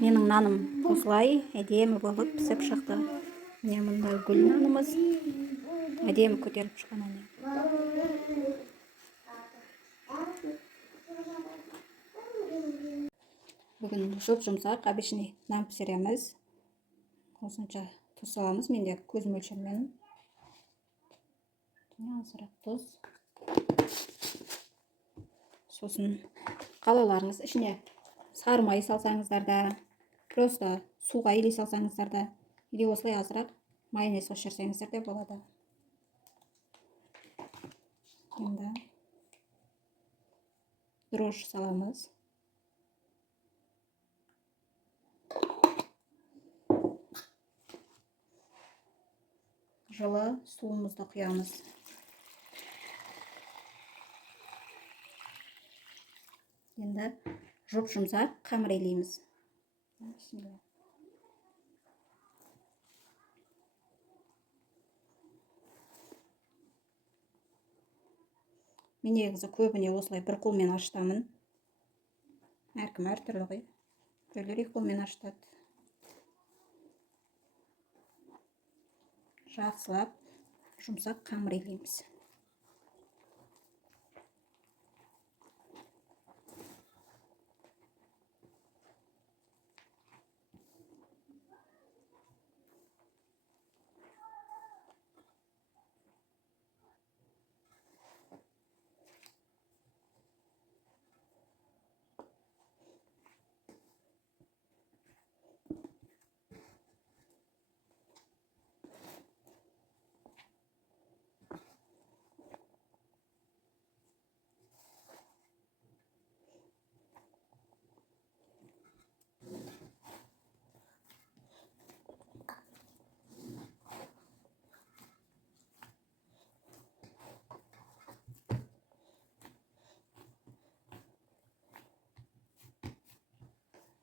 Менің наным осылай әдемі болып пісіп шықты. Міне мұнда гүл нанымыз әдемі көтеріліп шыққан. Бүгін жұмсақ обычный нан пісіреміз. Осынша тұз саламыз. Менде көз мөлшермен. Азырақ тұз. Сосын қалауларыңыз ішіне сары май салсаңыздар да, просто суға илей салсаңыздар да, или осылай азырақ майонез қосып де болады. Енді дрожж саламыз. Жылы суымызды құямыз. Енді жұмсақ қамыр илейміз. Мен негізі көбіне осылай бір қолмен ашытамын. Әркім әртүрлі ғой. Біреулер екі қолмен ашытады. Жақсылап жұмсақ қамыр илейміз.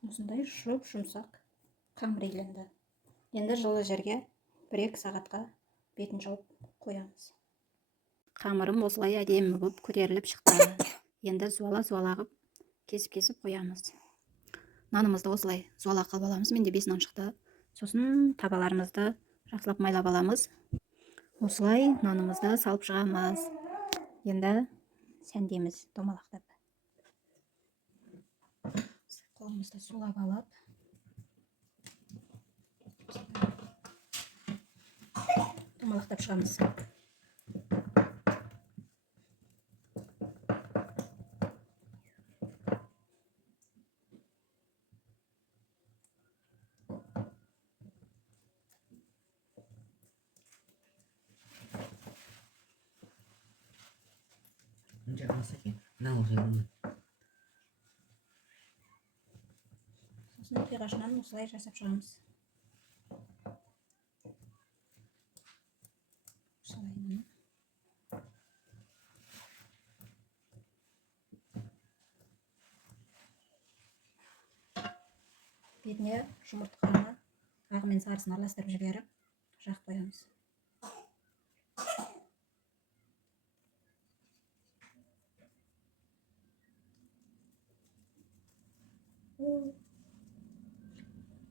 Осындай жұмсақ қамыр иленді. Енді жылы жерге 1-2 сағатқа бетін жауып қоямыз. Қамырым осылай әдемі болып көтеріліп шықты. Енді зуала қып кесіп қоямыз. Нанымызды осылай зуала қылып аламыз. Менде 5 нан шықты. Сосын табаларымызды жақсылап майлап аламыз. Осылай нанымызды салып шығамыз. Енді сәндеміз домалақтап. Қолымызды сулап алып, домалақтап шығамыз. Сосын қиғашынан осылай жасап шығамыз. Бетіне жұмыртқаны ағы мен сарысын араластырып жіберіп, жағып қоямыз.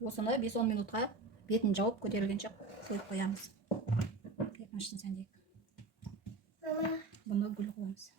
Осыны 5-10 минутқа бетін жауып көтерілгенше қойып қоямыз. Екіншісін сәндейік. Бұны гүл қыламыз.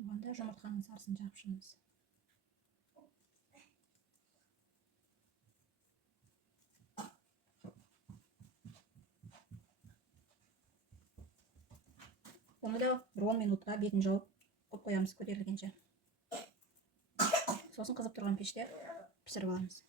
Бұнда жұмыртқаның сарысын жағып шығамыз. Бұны да 10 минутқа бетін жауып қойып қоямыз көтерілгенше. Сосын қызып тұрған пеште пісіріп аламыз.